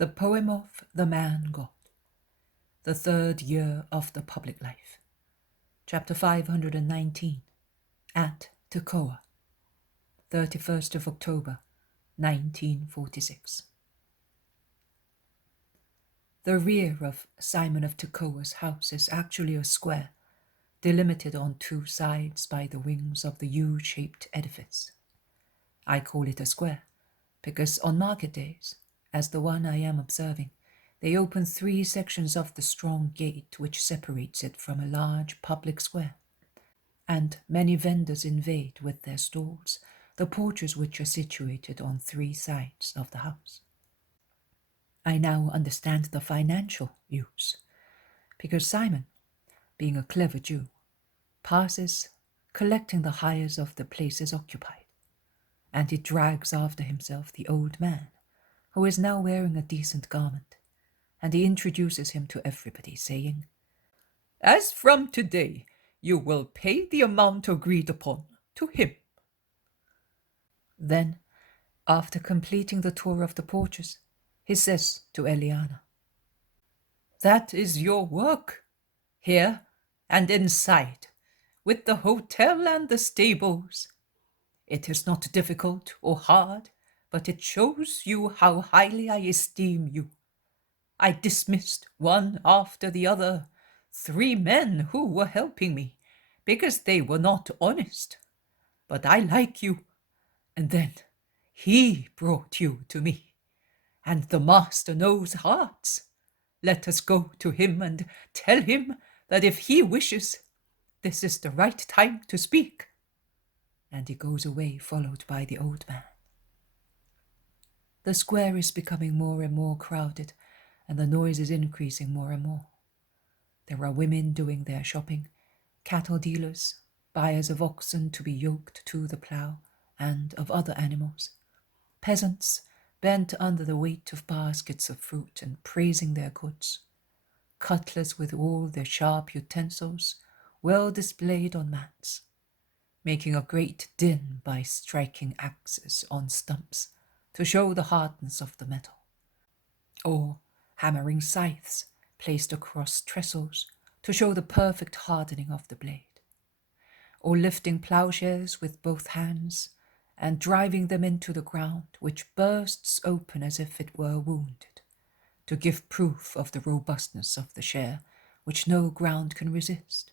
The Poem of the Man-God, the third year of the public life. Chapter 519, at Tekoah, 31st of October, 1946. The rear of Simon of Tekoah's house is actually a square, delimited on two sides by the wings of the U-shaped edifice. I call it a square because on market days, as the one I am observing, they open 3 sections of the strong gate which separates it from a large public square, and many vendors invade with their stalls the porches which are situated on 3 sides of the house. I now understand the financial use, because Simon, being a clever Jew, passes collecting the hires of the places occupied, and he drags after himself the old man, who is now wearing a decent garment, and he introduces him to everybody, saying, "As from today you will pay the amount agreed upon to him." Then, after completing the tour of the porches, he says to Eliana, "That is your work, here and inside, with the hotel and the stables. It is not difficult or hard, but it shows you how highly I esteem you. I dismissed one after the other 3 men who were helping me, because they were not honest. But I like you, and then he brought you to me. And the master knows hearts. Let us go to him and tell him that if he wishes, this is the right time to speak." And he goes away, followed by the old man. The square is becoming more and more crowded, and the noise is increasing more and more. There are women doing their shopping, cattle dealers, buyers of oxen to be yoked to the plough, and of other animals, peasants bent under the weight of baskets of fruit and praising their goods, cutlers with all their sharp utensils well displayed on mats, making a great din by striking axes on stumps to show the hardness of the metal, or hammering scythes placed across trestles to show the perfect hardening of the blade, or lifting plowshares with both hands and driving them into the ground, which bursts open as if it were wounded, to give proof of the robustness of the share which no ground can resist,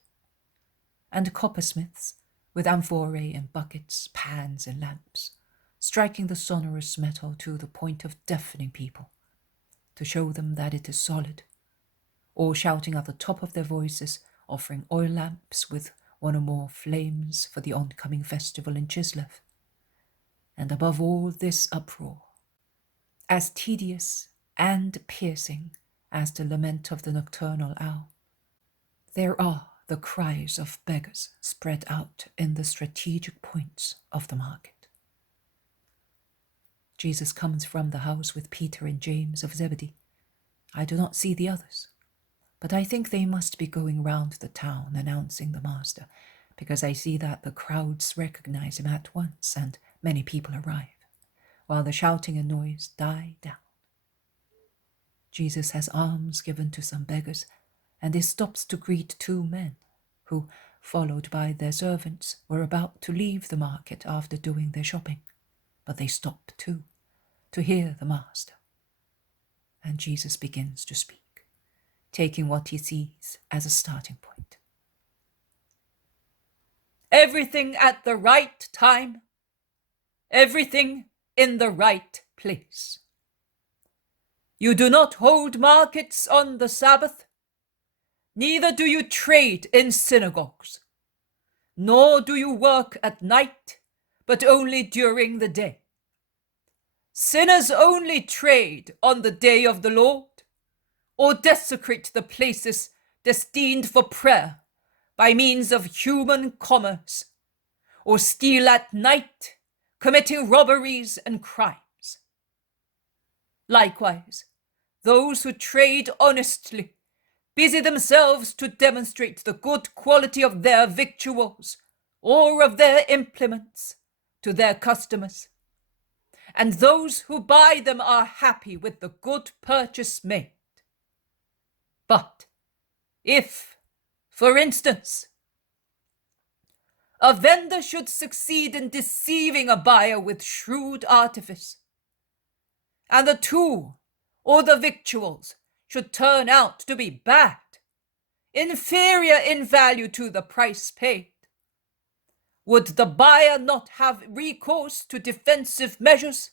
and coppersmiths with amphorae and buckets, pans and lamps, striking the sonorous metal to the point of deafening people, to show them that it is solid, or shouting at the top of their voices, offering oil lamps with 1 or more flames for the oncoming festival in Chislev. And above all this uproar, as tedious and piercing as the lament of the nocturnal owl, there are the cries of beggars spread out in the strategic points of the market. Jesus comes from the house with Peter and James of Zebedee. I do not see the others, but I think they must be going round the town announcing the master, because I see that the crowds recognize him at once and many people arrive, while the shouting and noise die down. Jesus has alms given to some beggars, and he stops to greet 2 men who, followed by their servants, were about to leave the market after doing their shopping. But they stop too, to hear the master. And Jesus begins to speak, taking what he sees as a starting point. "Everything at the right time, everything in the right place. You do not hold markets on the Sabbath, neither do you trade in synagogues, nor do you work at night, but only during the day. Sinners only trade on the day of the Lord, or desecrate the places destined for prayer by means of human commerce, or steal at night, committing robberies and crimes. Likewise, those who trade honestly busy themselves to demonstrate the good quality of their victuals or of their implements to their customers, and those who buy them are happy with the good purchase made. But if, for instance, a vendor should succeed in deceiving a buyer with shrewd artifice, and the tool or the victuals should turn out to be bad, inferior in value to the price paid, would the buyer not have recourse to defensive measures,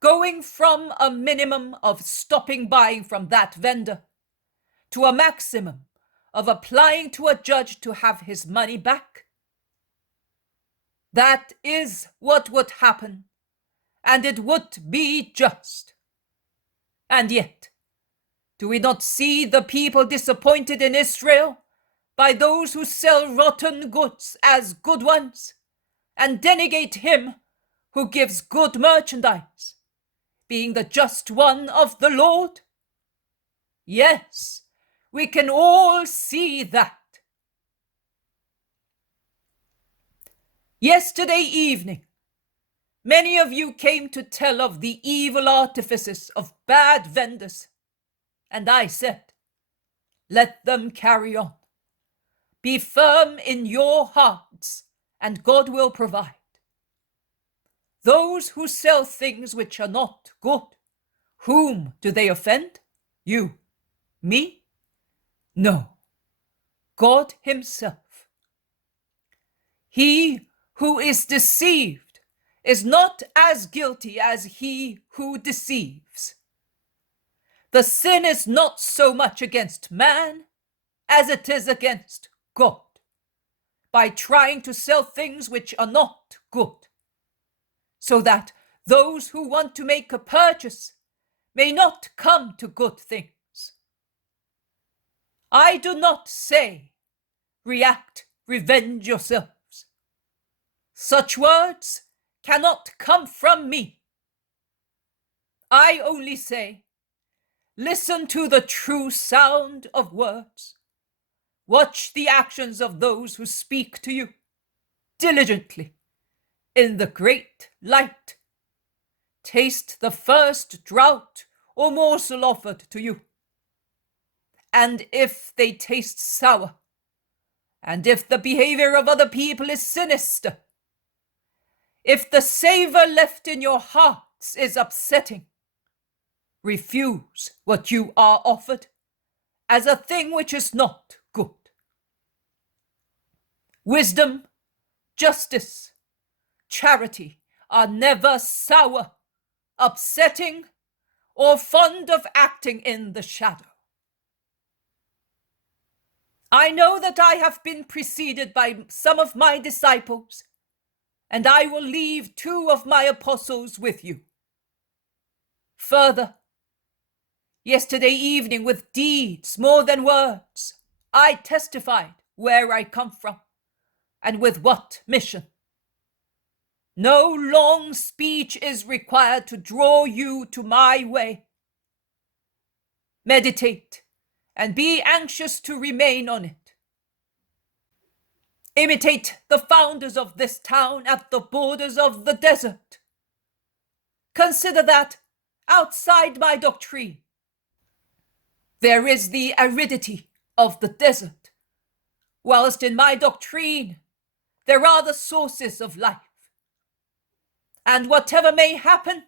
going from a minimum of stopping buying from that vendor to a maximum of applying to a judge to have his money back? That is what would happen, and it would be just. And yet, do we not see the people disappointed in Israel by those who sell rotten goods as good ones, and denegate him who gives good merchandise, being the just one of the Lord? Yes, we can all see that. Yesterday evening, many of you came to tell of the evil artifices of bad vendors, and I said, let them carry on. Be firm in your hearts, and God will provide. Those who sell things which are not good, whom do they offend? You? Me? No, God himself. He who is deceived is not as guilty as he who deceives. The sin is not so much against man as it is against God, by trying to sell things which are not good, so that those who want to make a purchase may not come to good things. I do not say, react, revenge yourselves. Such words cannot come from me. I only say, listen to the true sound of words. Watch the actions of those who speak to you diligently in the great light. Taste the first draught or morsel offered to you. And if they taste sour, and if the behavior of other people is sinister, if the savor left in your hearts is upsetting, refuse what you are offered as a thing which is not good. Wisdom, justice, charity are never sour, upsetting, or fond of acting in the shadow. I know that I have been preceded by some of my disciples, and I will leave 2 of my apostles with you. Further, yesterday evening, with deeds more than words, I testified where I come from and with what mission. No long speech is required to draw you to my way. Meditate and be anxious to remain on it. Imitate the founders of this town at the borders of the desert. Consider that outside my doctrine, there is the aridity of the desert, whilst in my doctrine there are the sources of life. And whatever may happen,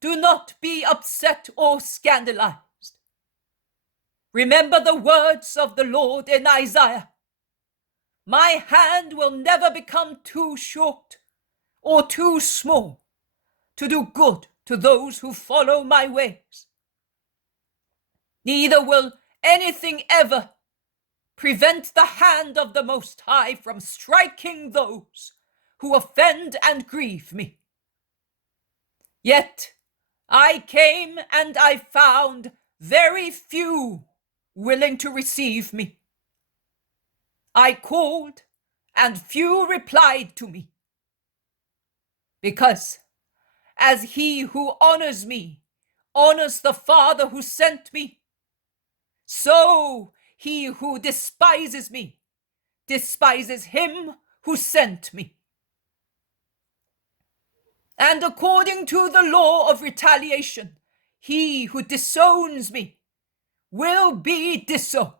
do not be upset or scandalized. Remember the words of the Lord in Isaiah. My hand will never become too short or too small to do good to those who follow my ways. Neither will anything ever prevent the hand of the Most High from striking those who offend and grieve me. Yet I came and I found very few willing to receive me. I called and few replied to me. Because as he who honors me honors the Father who sent me, so he who despises me despises him who sent me. And according to the law of retaliation, he who disowns me will be disowned.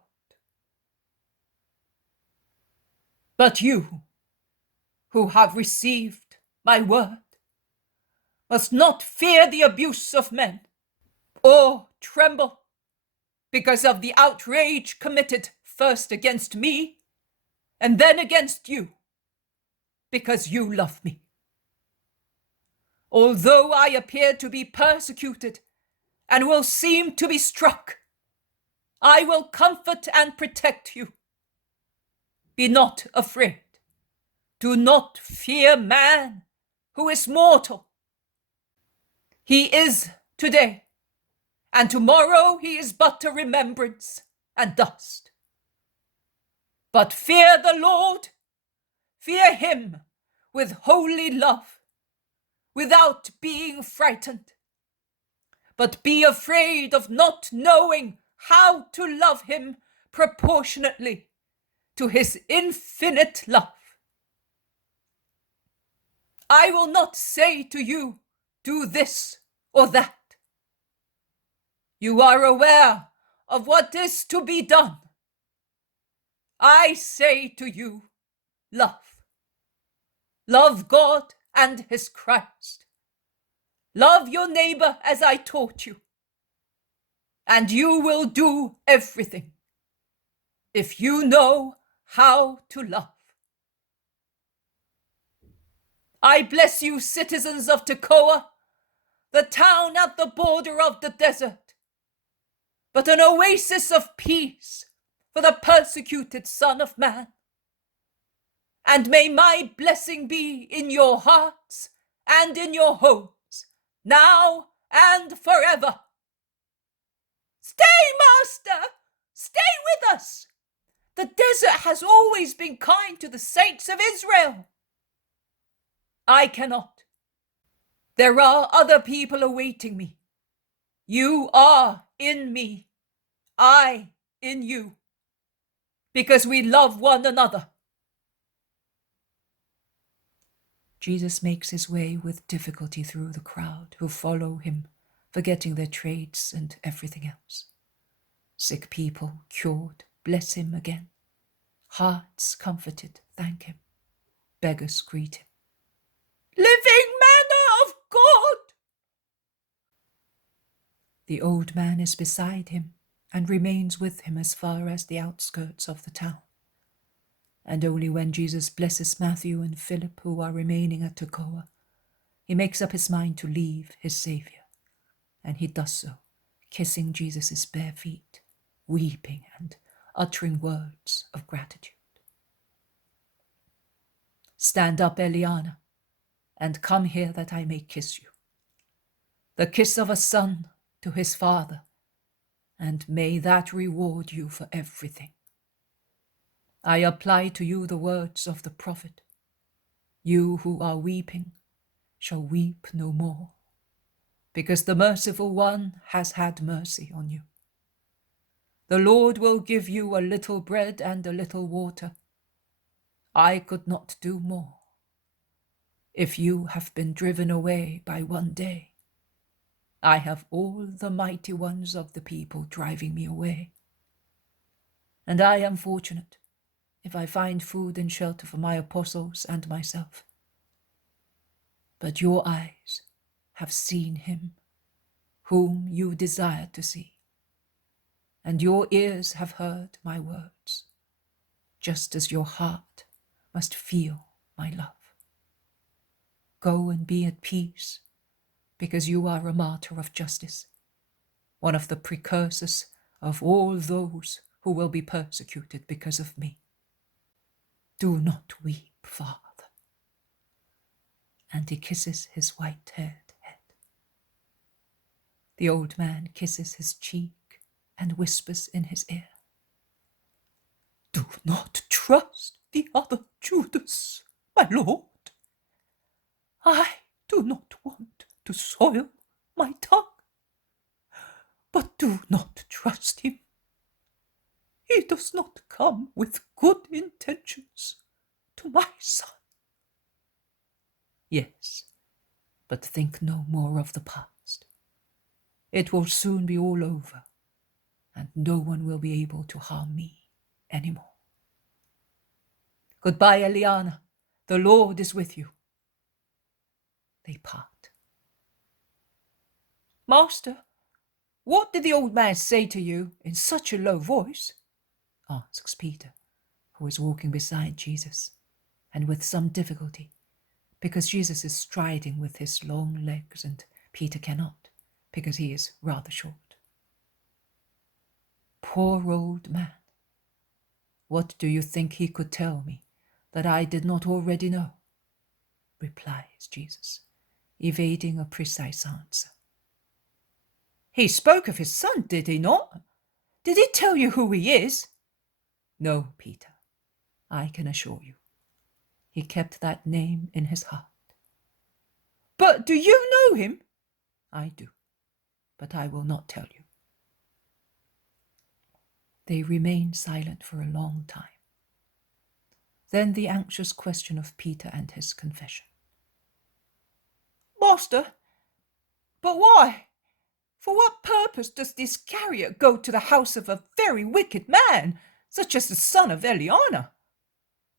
But you, who have received my word, must not fear the abuse of men, or tremble because of the outrage committed first against me and then against you, because you love me. Although I appear to be persecuted and will seem to be struck, I will comfort and protect you. Be not afraid. Do not fear man, who is mortal. He is today, and tomorrow he is but a remembrance and dust. But fear the Lord, fear him with holy love, without being frightened. But be afraid of not knowing how to love him proportionately to his infinite love. I will not say to you, do this or that. You are aware of what is to be done. I say to you, love. Love God and his Christ. Love your neighbor as I taught you. And you will do everything if you know how to love. I bless you, citizens of Tekoah, the town at the border of the desert, but an oasis of peace for the persecuted Son of Man. And may my blessing be in your hearts and in your homes, now and forever. Stay, Master! Stay with us! The desert has always been kind to the saints of Israel. I cannot. There are other people awaiting me. You are in me, I in you, because we love one another. Jesus makes his way with difficulty through the crowd who follow him, forgetting their trades and everything else. Sick people cured, bless him again. Hearts comforted, thank him. Beggars greet him. Living manna of God! The old man is beside him and remains with him as far as the outskirts of the town. And only when Jesus blesses Matthew and Philip, who are remaining at Tekoah, he makes up his mind to leave his Saviour. And he does so, kissing Jesus' bare feet, weeping and uttering words of gratitude. Stand up, Eliana, and come here that I may kiss you. The kiss of a son to his father, and may that reward you for everything. I apply to you the words of the prophet. You who are weeping shall weep no more, because the merciful one has had mercy on you. The Lord will give you a little bread and a little water. I could not do more. If you have been driven away by one day, I have all the mighty ones of the people driving me away. And I am fortunate if I find food and shelter for my apostles and myself. But your eyes have seen him whom you desire to see, and your ears have heard my words, just as your heart must feel my love. Go and be at peace, because you are a martyr of justice, one of the precursors of all those who will be persecuted because of me. Do not weep, Father. And he kisses his white-haired head. The old man kisses his cheek and whispers in his ear, Do not trust the other Judas, my lord. I do not want to soil my tongue, but do not trust him. He does not come with good intentions to my son. Yes, but think no more of the past. It will soon be all over, and no one will be able to harm me anymore. Goodbye, Eliana. The Lord is with you. They part. Master, what did the old man say to you in such a low voice? Asks Peter, who is walking beside Jesus, and with some difficulty, because Jesus is striding with his long legs and Peter cannot, because he is rather short. Poor old man. What do you think he could tell me that I did not already know? Replies Jesus, evading a precise answer. He spoke of his son, did he not? Did he tell you who he is? No, Peter, I can assure you. He kept that name in his heart. But do you know him? I do, but I will not tell you. They remain silent for a long time. Then the anxious question of Peter and his confession. Master, but why? For what purpose does the Iscariot go to the house of a very wicked man, such as the son of Eliana?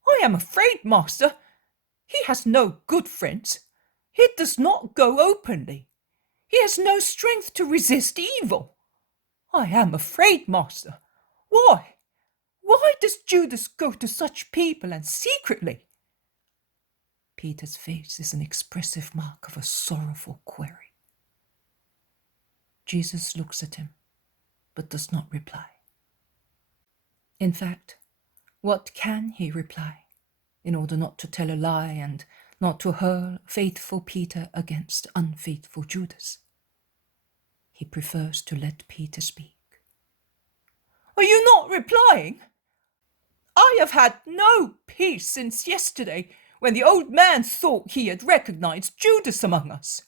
I am afraid, master, he has no good friends. He does not go openly. He has no strength to resist evil. I am afraid, master. Why? Why does Judas go to such people and secretly? Peter's face is an expressive mark of a sorrowful query. Jesus looks at him, but does not reply. In fact, what can he reply, in order not to tell a lie and not to hurl faithful Peter against unfaithful Judas? He prefers to let Peter speak. Are you not replying? I have had no peace since yesterday, when the old man thought he had recognized Judas among us.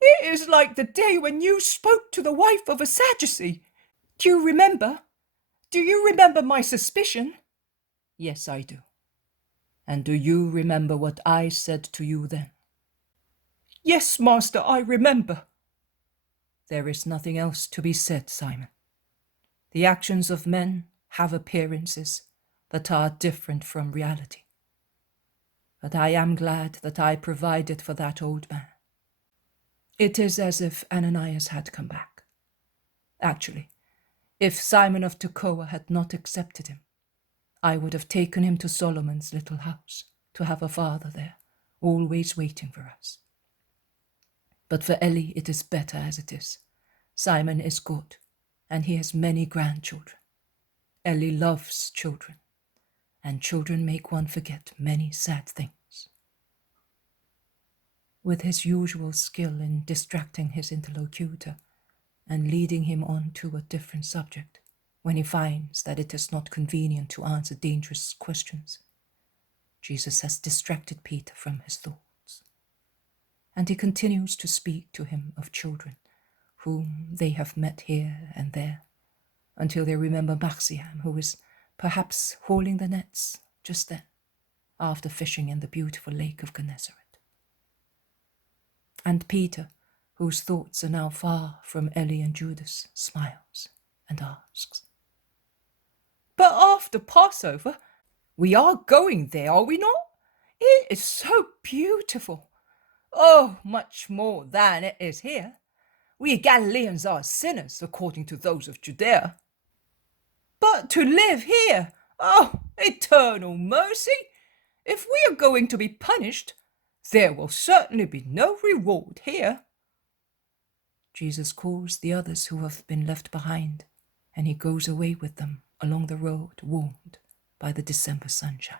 It is like the day when you spoke to the wife of a Sadducee. Do you remember? Do you remember my suspicion? Yes, I do. And do you remember what I said to you then? Yes, master, I remember. There is nothing else to be said, Simon. The actions of men have appearances that are different from reality. But I am glad that I provided for that old man. It is as if Ananias had come back. Actually, if Simon of Tekoah had not accepted him, I would have taken him to Solomon's little house to have a father there, always waiting for us. But for Eli it is better as it is. Simon is good, and he has many grandchildren. Eli loves children, and children make one forget many sad things. With his usual skill in distracting his interlocutor and leading him on to a different subject when he finds that it is not convenient to answer dangerous questions, Jesus has distracted Peter from his thoughts. And he continues to speak to him of children whom they have met here and there, until they remember Marciam, who is perhaps hauling the nets just then, after fishing in the beautiful lake of Gennesaret. And Peter, whose thoughts are now far from Eli and Judas, smiles and asks, But after Passover, we are going there, are we not? It is so beautiful. Oh, much more than it is here. We Galileans are sinners, according to those of Judea. But to live here, oh, eternal mercy! If we are going to be punished, there will certainly be no reward here. Jesus calls the others who have been left behind, and he goes away with them along the road warmed by the December sunshine.